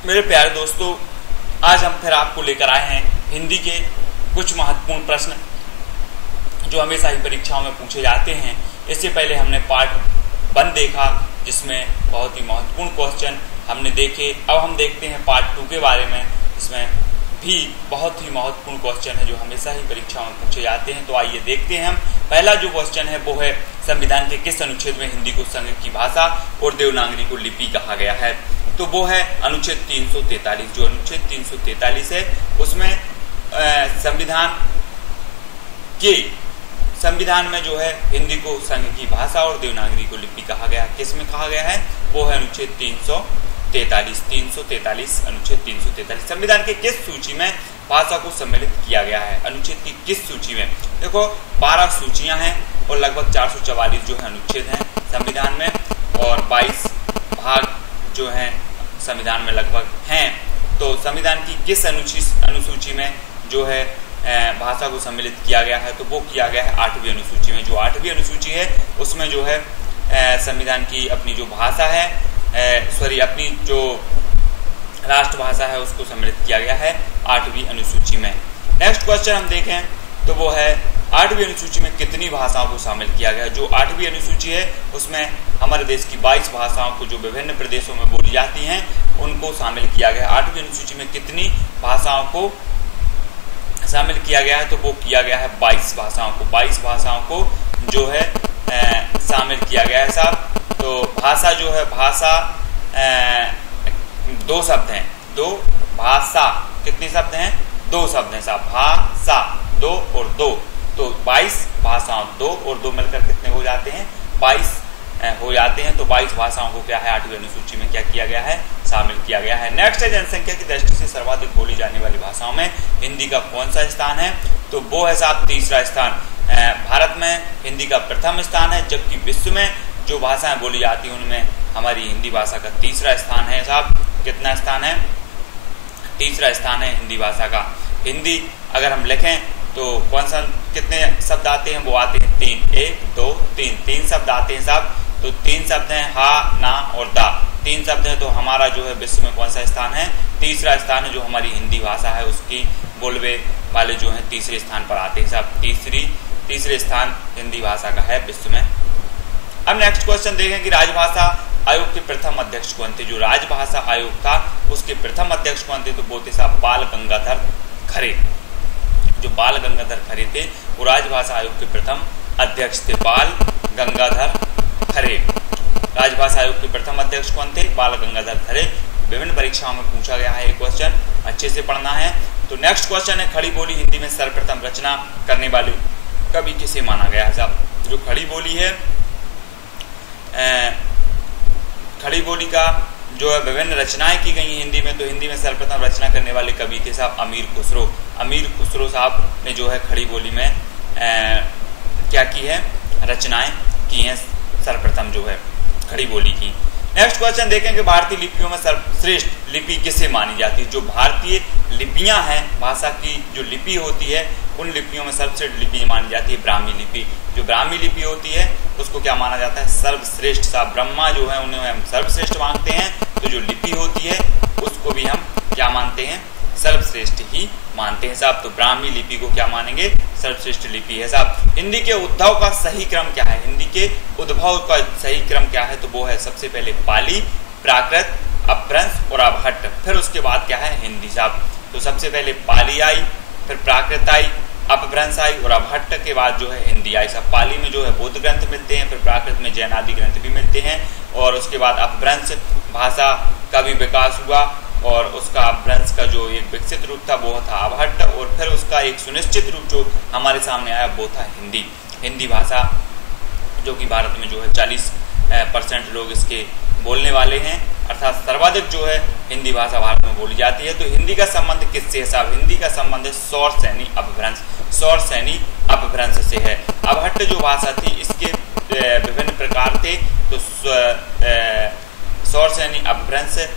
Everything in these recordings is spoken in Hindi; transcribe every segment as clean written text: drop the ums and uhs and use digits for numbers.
मेरे प्यारे दोस्तों, आज हम फिर आपको लेकर आए हैं हिंदी के कुछ महत्वपूर्ण प्रश्न जो हमेशा ही परीक्षाओं में पूछे जाते हैं। इससे पहले हमने पार्ट 1 देखा जिसमें बहुत ही महत्वपूर्ण क्वेश्चन हमने देखे। अब हम देखते हैं पार्ट 2 के बारे में। इसमें भी बहुत ही महत्वपूर्ण क्वेश्चन है जो हमेशा ही परीक्षाओं में पूछे जाते हैं। तो आइए देखते हैं हम। पहला जो क्वेश्चन है वो है, संविधान के किस अनुच्छेद में हिंदी को संघ की भाषा और देवनागरी को लिपि कहा गया है? तो वो है अनुच्छेद 343। जो अनुच्छेद 343 है उसमें संविधान में जो है हिंदी को संघ की भाषा और देवनागरी को लिपि कहा गया। किस में कहा गया है? वो है अनुच्छेद 343 अनुच्छेद 343। संविधान के किस सूची में भाषा को सम्मिलित किया गया है? अनुच्छेद की किस सूची में? देखो 12 सूचियां हैं और लगभग 444 जो है अनुच्छेद हैं संविधान में, और 22 भाग जो हैं संविधान में लगभग हैं। तो संविधान की किस अनुसूची में जो है भाषा को सम्मिलित किया गया है? तो वो किया गया है 8वीं अनुसूची में। जो 8वीं अनुसूची है उसमें जो है संविधान की अपनी जो भाषा है अपनी जो राष्ट्रभाषा है उसको सम्मिलित किया गया है 8वीं अनुसूची में। नेक्स्ट क्वेश्चन हम देखें तो वो है, 8वीं अनुसूची में कितनी भाषाओं को शामिल किया गया है? जो 8वीं अनुसूची है उसमें हमारे देश की 22 भाषाओं को जो विभिन्न प्रदेशों में बोली जाती हैं उनको शामिल किया गया है। 8वीं अनुसूची में कितनी भाषाओं को शामिल किया गया है? तो वो किया गया है 22 भाषाओं को। 22 भाषाओं को जो है शामिल किया गया है साहब। तो भाषा जो है, भाषा 2 शब्द हैं। 2 भाषा कितने शब्द हैं? 2 शब्द हैं साहब। भाषा 2 और 2, तो 22 भाषाओं 2 और 2 मिलकर कितने हो जाते हैं? 22 हो जाते हैं। तो 22 भाषाओं को क्या है 8वीं अनुसूची में क्या किया गया है? शामिल किया गया है। नेक्स्ट है, जनसंख्या की दृष्टि से सर्वाधिक बोली जाने वाली भाषाओं में हिंदी का कौन सा स्थान है? तो वो है साहब तीसरा स्थान। भारत में हिंदी का प्रथम स्थान है, जबकि विश्व में जो भाषाएं बोली जाती हैं उनमें हमारी हिंदी भाषा का तीसरा स्थान है साहब। कितना स्थान है? तीसरा स्थान है हिंदी भाषा का। हिंदी अगर हम लिखें तो कौन सा कितने शब्द आते हैं? वो आते हैं 3। 1 2 3 शब्द आते हैं साहब। तो 3 शब्द हैं, हा, ना और दा। 3 शब्द हैं। तो हमारा जो है विश्व में कौन सा स्थान है? तीसरा स्थान है। जो हमारी हिंदी भाषा है उसकी बोलवे वाले जो हैं तीसरे स्थान पर आते हैं साहब। तीसरे स्थान हिंदी भाषा का है विश्व में। अब नेक्स्ट क्वेश्चन देखें कि राजभाषा आयोग के प्रथम अध्यक्ष कौन थे? जो राजभाषा आयोग था उसके प्रथम अध्यक्ष कौन थे? तो वो थे साहब बाल गंगाधर खरे। जो बाल गंगाधर खरे थे वो राजभाषा आयोग के प्रथम अध्यक्ष थे, बाल गंगाधर खरे। राजभाषा आयोग के प्रथम अध्यक्ष कौन थे? बाल गंगाधर खरे। विभिन्न परीक्षाओं में पूछा गया है ये क्वेश्चन, अच्छे से पढ़ना है। तो नेक्स्ट क्वेश्चन है, खड़ी बोली हिंदी में सर्वप्रथम रचना करने वाले कवि किसे माना गया है साहब? जो खड़ी बोली है, खड़ी बोली का जो है विभिन्न रचनाएं की गई हिंदी में, तो हिंदी में सर्वप्रथम रचना करने वाले कवि थे साहब अमीर खुसरो। अमीर खुसरो साहब ने जो है खड़ी बोली में क्या की है? रचनाएं की हैं सर्वप्रथम जो है खड़ी बोली की। नेक्स्ट क्वेश्चन देखें कि भारतीय लिपियों में सर्वश्रेष्ठ लिपि किसे मानी जाती है? जो भारतीय लिपियां हैं, भाषा की जो लिपि होती है उन लिपियों में सर्वश्रेष्ठ लिपि मानी जाती है ब्राह्मी लिपि। जो ब्राह्मी लिपि होती है उसको क्या माना जाता है? सर्वश्रेष्ठ साहब। ब्रह्मा जो है उन्हें हम सर्वश्रेष्ठ मानते हैं, तो जो लिपि होती है उसको भी हम क्या मानते हैं? सर्वश्रेष्ठ ही मानते हैं साहब। तो ब्राह्मी लिपि को क्या मानेंगे? सर्वश्रेष्ठ लिपि है साहब। हिंदी के उद्भव का सही क्रम क्या है? हिंदी के उद्भव का सही क्रम क्या है? तो वो है सबसे पहले पाली, प्राकृत, अपभ्रंश और अवहट्ट, फिर उसके बाद क्या है? हिंदी साहब। तो सबसे पहले पाली आई, फिर प्राकृत आई, अपभ्रंश आई और अवहट्ट के बाद जो है हिंदी आई साहब। पाली में जो है बौद्ध ग्रंथ मिलते हैं, फिर प्राकृत में जैन आदि ग्रंथ भी मिलते हैं, और उसके बाद अपभ्रंश भाषा का भी विकास हुआ, और उसका अपभ्रंश का जो एक विकसित रूप था वो था अवहट्ट, और फिर उसका एक सुनिश्चित रूप जो हमारे सामने आया वो था हिंदी। हिंदी भाषा जो कि भारत में जो है 40% लोग इसके बोलने वाले हैं, अर्थात सर्वाधिक जो है हिंदी भाषा भारत में बोली जाती है। तो हिंदी का संबंध किससे है साहब? हिंदी का संबंध है सौर सैनी अपभ्रंश, सौर सैनी अपभ्रंश से है। अवहट्ट जो भाषा थी इसके विभिन्न प्रकार थे, तो सौर सैनी अपभ्रंश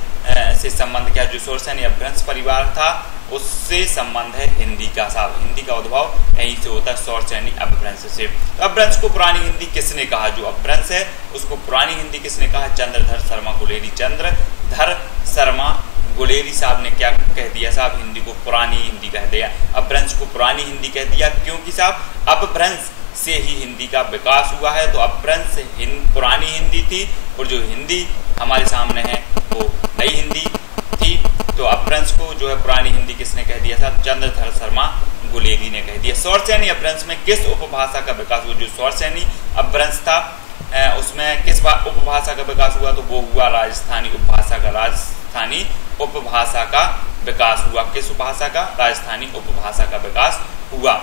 से संबंध क्या? जो सौर सैनी अपभ्रंश परिवार था उससे संबंध है हिंदी का साहब। हिंदी का उद्भव यहीं से होता है, सौर सैनी अपभ्रंश से। तो अपभ्रंश को पुरानी हिंदी किसने कहा? जो अपभ्रंश है उसको पुरानी हिंदी किसने कहा? चंद्रधर शर्मा गुलेरी। चंद्रधर शर्मा गुलेरी साहब ने क्या कह दिया साहब, हिंदी को पुरानी हिंदी कह दिया, अपभ्रंश को पुरानी हिंदी कह दिया, क्योंकि साहब अपभ्रंश से ही हिंदी का विकास हुआ है। तो अपभ्रंश पुरानी हिंदी थी और जो हिंदी हमारे सामने है वो नई हिंदी थी। तो अपभ्रंश को जो है पुरानी हिंदी किसने कह दिया साहब, चंद्रधर शर्मा गुलेरी ने कह दिया। सौरसैनी अपभ्रंश में किस उपभाषा का विकास हुआ, जो सौरसैनी अपभ्रंश था उसमें किस उपभाषा का विकास हुआ, तो वो हुआ राजस्थानी उपभाषा का, राजस्थानी उपभाषा का विकास हुआ। किस उपभाषा का, राजस्थानी उपभाषा का विकास हुआ।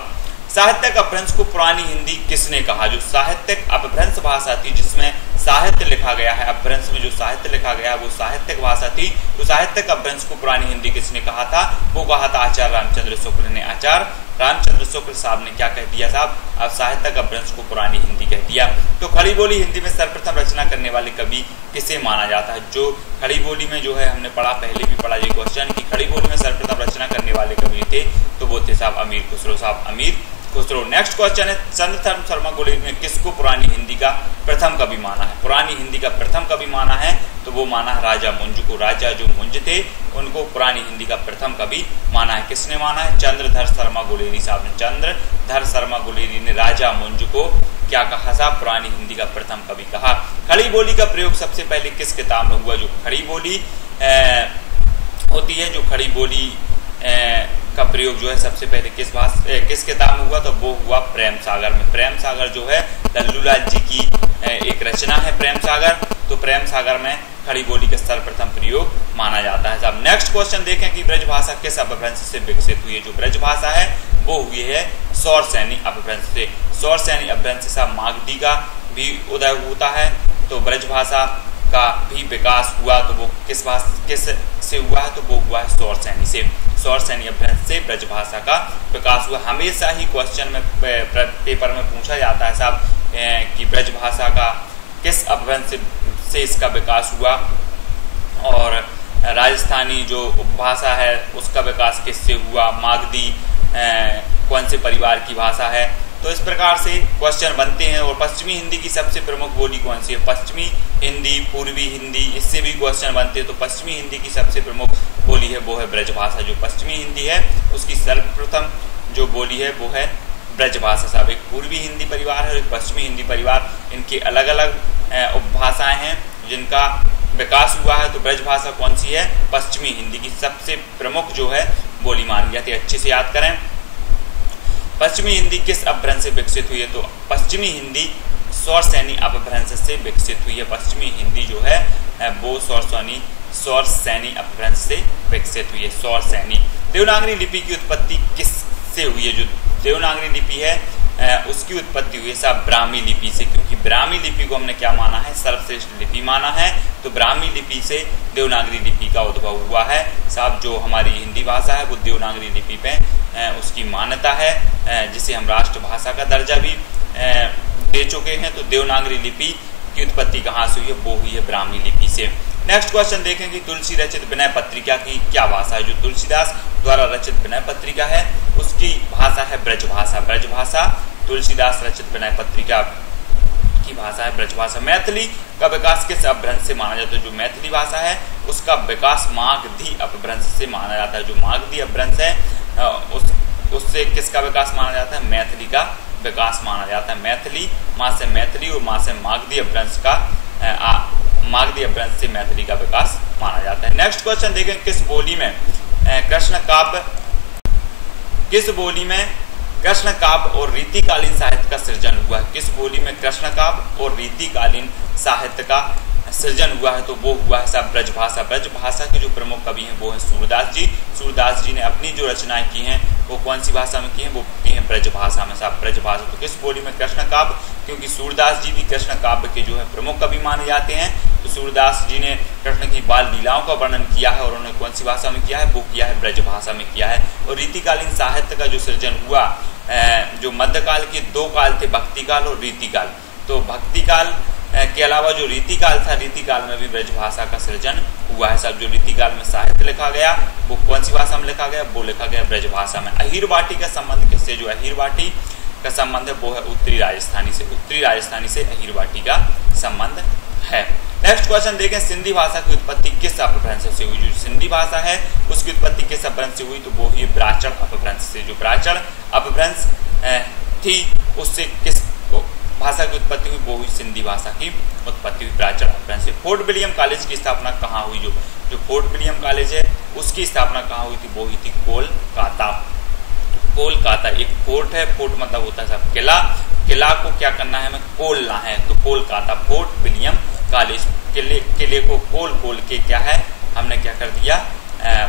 साहित्यिक अपभ्रंश को पुरानी हिंदी किसने कहा, जो साहित्यिक अपभ्रंश भाषा थी जिसमें साहित्य लिखा गया है, अपभ्रंश में जो साहित्य लिखा गया है वो साहित्यिक भाषा थी, तो साहित्यिक अपभ्रंश को पुरानी हिंदी किसने कहा था, वो कहा था आचार्य रामचंद्र शुक्ल ने। आचार्य रामचंद्र शुक्ल साहब ने क्या कह दिया साहब, अब साहित्यिक अपभ्रंश को पुरानी हिंदी कह दिया। तो खड़ी बोली हिंदी में सर्वप्रथम रचना करने वाले कवि किसे माना जाता है, जो खड़ी बोली में जो है हमने पढ़ा, पहले भी पढ़ा ये क्वेश्चन कि खड़ी बोली में सर्वप्रथम रचना करने वाले कवि थे, तो वो थे साहब अमीर खुसरो साहब, अमीर खुसरो। नेक्स्ट क्वेश्चन है, चंद्रधर शर्मा गुलेरी ने किसको पुरानी हिंदी का प्रथम कवि माना है, पुरानी हिंदी का प्रथम कवि माना है, तो वो माना है राजा मुंज को। राजा जो मुंज थे उनको पुरानी हिंदी का प्रथम कवि माना है। किसने माना है, चंद्रधर शर्मा गुलेरी साहब ने। चंद्रधर शर्मा गुलेरी ने राजा मुंज को क्या कहा साहब, पुरानी हिंदी का प्रथम कवि कहा। खड़ी बोली का प्रयोग सबसे पहले किस किताब में हुआ, जो खड़ी बोली होती है, जो खड़ी बोली का प्रयोग जो है सबसे पहले किस किताब में हुआ, तो वो हुआ प्रेम सागर में। प्रेम सागर जो है लल्लूलाल जी की एक रचना है प्रेम सागर, तो प्रेम सागर में खड़ी बोली का सर्वप्रथम प्रयोग माना जाता है साहब। नेक्स्ट क्वेश्चन देखें कि ब्रज भाषा किस अपभ्रंश से विकसित हुई है, जो ब्रज भाषा है वो हुई है सौरसैनी अपभ्रंश से। सौरसैनी अपभ्रंश से साहब मागधी का भी उदय होता है, तो ब्रज भाषा का भी विकास हुआ, तो वो किस से हुआ है, तो वो हुआ है सौरसैनी से। सौरसैनी अपभ्रंश से ब्रज भाषा का विकास हुआ। हमेशा ही क्वेश्चन में पेपर में पूछा जाता है साहब कि ब्रज भाषा का किस अपभ्रंश से इसका विकास हुआ, और राजस्थानी जो उपभाषा है उसका विकास किससे हुआ, मागधी कौन से परिवार की भाषा है, तो इस प्रकार से क्वेश्चन बनते हैं। और पश्चिमी हिंदी की सबसे प्रमुख बोली कौन सी है, पश्चिमी हिंदी, पूर्वी हिंदी, इससे भी क्वेश्चन बनते हैं। तो पश्चिमी हिंदी की सबसे प्रमुख बोली है वो है ब्रज भाषा। जो पश्चिमी हिंदी है उसकी सर्वप्रथम जो बोली है वो है ब्रज भाषा साहब। एक पूर्वी हिंदी परिवार है और एक पश्चिमी हिंदी परिवार, इनकी अलग अलग उपभाषाएं हैं जिनका विकास हुआ है। तो ब्रज भाषा कौन सी है, पश्चिमी हिंदी की सबसे प्रमुख जो है बोली मानी जाती है। अच्छे से याद करें, पश्चिमी हिंदी किस अपभ्रंश से विकसित हुई है, तो पश्चिमी हिंदी सौरसैनी अपभ्रंश से विकसित हुई है। पश्चिमी हिंदी जो है वो सौरसैनी अपभ्रंश से विकसित हुई है, सौरसैनी। देवनागरी लिपि की उत्पत्ति किससे हुई है, जो देवनागरी लिपि है उसकी उत्पत्ति हुई है साहब ब्राह्मी लिपि से, क्योंकि ब्राह्मी लिपि को हमने क्या माना है, सर्वश्रेष्ठ लिपि माना है। तो ब्राह्मी लिपि से देवनागरी लिपि का उद्भव हुआ है साहब। जो हमारी हिंदी भाषा है वो देवनागरी लिपि पे उसकी मान्यता है, जिसे हम राष्ट्रभाषा का दर्जा भी दे चुके हैं। तो देवनागरी लिपि की उत्पत्ति कहाँ से हुई है, वो हुई है ब्राह्मी लिपि से। नेक्स्ट क्वेश्चन देखें कि तुलसी रचित विनय पत्रिका की क्या भाषा है। जो तुलसीदास द्वारा रचित विनय पत्रिका है उसकी भाषा है ब्रज भाषा। ब्रज भाषा तुलसीदास रचित विनय पत्रिका की भाषा है ब्रज भाषा। मैथिली का विकास किस अपभ्रंश से माना जाता है, जो मैथिली भाषा है उसका विकास मागधी अपभ्रंश से माना जाता है। जो मागधी अपभ्रंश है उससे किसका विकास माना जाता है, मैथिली का विकास माना जाता है। मैथिली माँ से मैथिली और माँ से मागधी अपभ्रंश का मागधी अपभ्रंश से मैथिली का विकास माना जाता है। नेक्स्ट क्वेश्चन देखें, किस बोली में कृष्ण काव्य और रीतिकालीन साहित्य का सृजन हुआ है। किस बोली में कृष्ण काव्य और रीतिकालीन साहित्य का सृजन हुआ है, तो वो हुआ है साहब ब्रज भाषा। ब्रज भाषा के जो प्रमुख कवि हैं वो हैं सूरदास जी। सूरदास जी ने अपनी जो रचनाएं की हैं वो कौन सी भाषा में की हैं, वो की हैं ब्रज भाषा में साहब, ब्रज भाषा। तो किस बोली में कृष्ण काव्य, क्योंकि सूरदास जी भी कृष्ण काव्य के जो है प्रमुख कवि माने जाते हैं। तो सूरदास जी ने कृष्ण की बाल लीलाओं का वर्णन किया है और उन्होंने कौन सी भाषा में किया है, वो किया है ब्रज भाषा में किया है। और रीतिकालीन साहित्य का जो सृजन हुआ, जो मध्यकाल के दो काल थे, भक्ति काल और रीतिकाल। तो भक्ति काल के अलावा जो रीतिकाल था, रीतिकाल में भी ब्रज भाषा का सृजन हुआ है साहब। जो रीतिकाल में साहित्य लिखा गया वो कौन सी भाषा में लिखा गया, वो लिखा गया ब्रज भाषा में। अहीर वाटी का संबंध किससे, जो अहीर वाटी का संबंध है वो है उत्तरी राजस्थानी से। उत्तरी राजस्थानी से अहीर वाटी का संबंध है। नेक्स्ट क्वेश्चन देखें, सिंधी भाषा की उत्पत्ति किस अपभ्रंश से हुई? जो सिंधी भाषा है उसकी उत्पत्ति किस अपभ्रंश से हुई? तो वो ही ब्राह्मण अपभ्रंश से। जो ब्राह्मण अपभ्रंश थी उससे किस भाषा की उत्पत्ति हुई? वो हुई सिंधी भाषा की उत्पत्ति हुई ब्राह्मण अपभ्रंश से। फोर्ट विलियम कॉलेज की स्थापना कहाँ हुई? जो फोर्ट विलियम कॉलेज है उसकी स्थापना कहाँ हुई थी? वो हुई थी कोलकाता। कोलकाता एक फोर्ट है, फोर्ट मतलब होता है सब किला, किला को क्या करना है, हमें खोलना है, तो कोलकाता फोर्ट विलियम कॉलेज। किले को खोल के क्या है, हमने क्या कर दिया,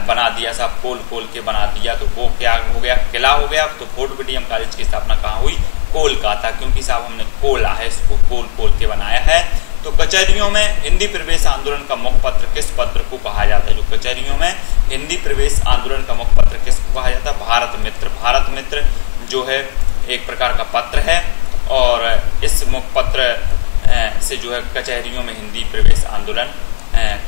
बना दिया, सब खोल के बना दिया, तो वो क्या हो गया, किला हो गया। तो फोर्ट विलियम कॉलेज की स्थापना कहाँ हुई? कोलकाता, क्योंकि साहब हमने खोला है, इसको खोल के बनाया है। तो कचहरियों में हिंदी प्रवेश आंदोलन का मुखपत्र किस पत्र को कहा जाता है? जो कचहरियों में हिंदी प्रवेश आंदोलन का मुखपत्र किसको कहा जाता है? भारत मित्र। भारत मित्र जो है एक प्रकार का पत्र है, और इस मुखपत्र से जो है कचहरियों में हिंदी प्रवेश आंदोलन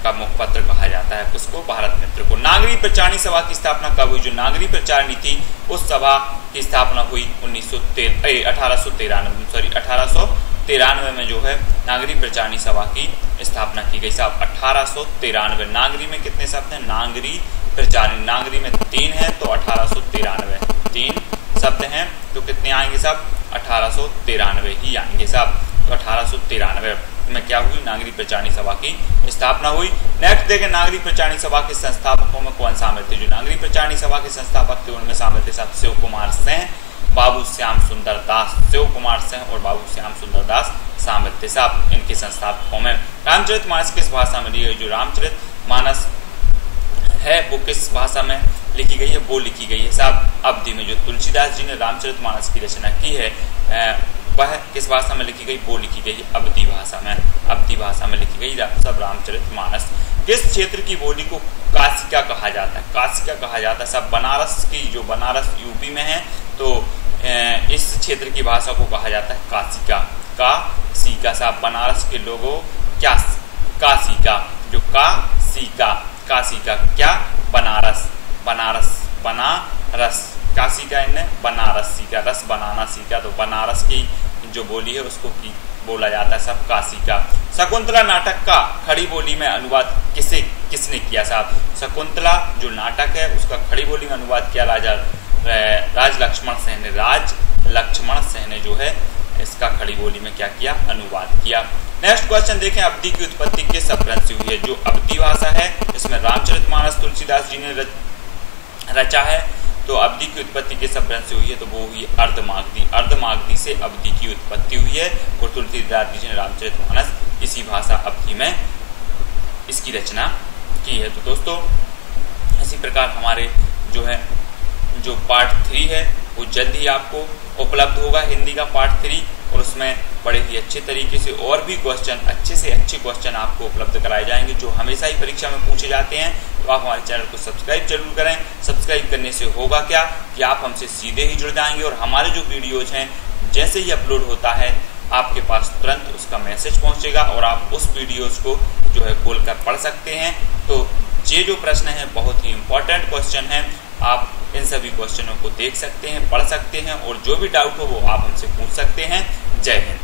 का मुखपत्र कहा जाता है किसको? भारत मित्र को। नागरी प्रचारणी सभा की स्थापना कब हुई? जो नागरी प्रचारणी थी उस सभा की स्थापना हुई 1893 में जो है नागरी प्रचारणी सभा की स्थापना की गई। साहब 1893। नागरी में कितने शब्द हैं? नागरी प्रचारणी, नागरी में 3 है, तो 1893 3 शब्द हैं, तो कितने आएंगे साहब? 1893 ही आएंगे साहब। तो 1893 में क्या हुई? नागरी प्रचारणी सभा की स्थापना हुई। नेक्स्ट देखें, नागरी प्रचारणी सभा के संस्थापकों में कौन शामिल थे? जो नागरी प्रचारणी सभा के संस्थापक थे उनमें शामिल थे साहब शिव कुमार सेन, बाबू श्याम सुंदर दास। शिव कुमार सेन और बाबू श्याम सुंदर दास शामिल थे साहब इनके संस्थापकों में। रामचरितमानस किस भाषा में लिखी गई? जो रामचरितमानस है वो किस भाषा में लिखी गई है? वो लिखी गई है साहब अवधी में। जो तुलसीदास जी ने रामचरितमानस की रचना की है वह किस भाषा में लिखी गई? वो लिखी गई अवधी भाषा में। अवधी भाषा में लिखी गई सब रामचरितमानस। किस क्षेत्र की बोली को काशिका कहा जाता है? काशिका कहा जाता है सब बनारस की, जो बनारस यूपी में है, तो इस क्षेत्र की भाषा को कहा जाता है काशिका। काशिका साहब बनारस के लोगों क्या? काशिका। जो काशिका क्या? बनारस। काशिका इन्हें बनारस सीखा, रस बनाना सीखा, तो बनारस की जो बोली है उसको बोला जाता है सब काशिका। शकुंतला नाटक का खड़ी बोली में अनुवाद किसने किया साहब? शकुंतला जो नाटक है उसका खड़ी बोली में अनुवाद किया राज लक्ष्मण सेन ने। राज लक्ष्मण सेन ने जो है इसका खड़ी बोली में क्या किया? अनुवाद किया। नेक्स्ट क्वेश्चन देखें, अवधी की उत्पत्ति किस अपभ्रंश से हुई है? जो अवधी भाषा है इसमें रामचरितमानस तुलसीदास जी ने रचा है, तो अवधी की उत्पत्ति किस अपभ्रंश से हुई है? तो वो हुई अर्धमागधी। अर्धमागधी से अवधी की उत्पत्ति हुई है, और तुलसीदास जी ने रामचरितमानस इसी भाषा अवधी में इसकी रचना की है। तो दोस्तों इसी प्रकार हमारे जो पार्ट 3 है वो जल्द ही आपको उपलब्ध होगा, हिंदी का पार्ट 3, और उसमें बड़े ही अच्छे तरीके से और भी क्वेश्चन, अच्छे से अच्छे क्वेश्चन आपको उपलब्ध कराए जाएंगे जो हमेशा ही परीक्षा में पूछे जाते हैं। तो आप हमारे चैनल को सब्सक्राइब जरूर करें। सब्सक्राइब करने से होगा क्या कि आप हमसे सीधे ही जुड़ जाएंगे, और हमारे जो वीडियोज हैं जैसे ही अपलोड होता है आपके पास तुरंत उसका मैसेज पहुंचेगा, और आप उस वीडियोज को जो है खोलकर पढ़ सकते हैं। तो ये जो प्रश्न है बहुत ही इम्पोर्टेंट क्वेश्चन है, आप इन सभी क्वेश्चनों को देख सकते हैं, पढ़ सकते हैं, और जो भी डाउट हो वो आप हमसे पूछ सकते हैं। जय हिंद।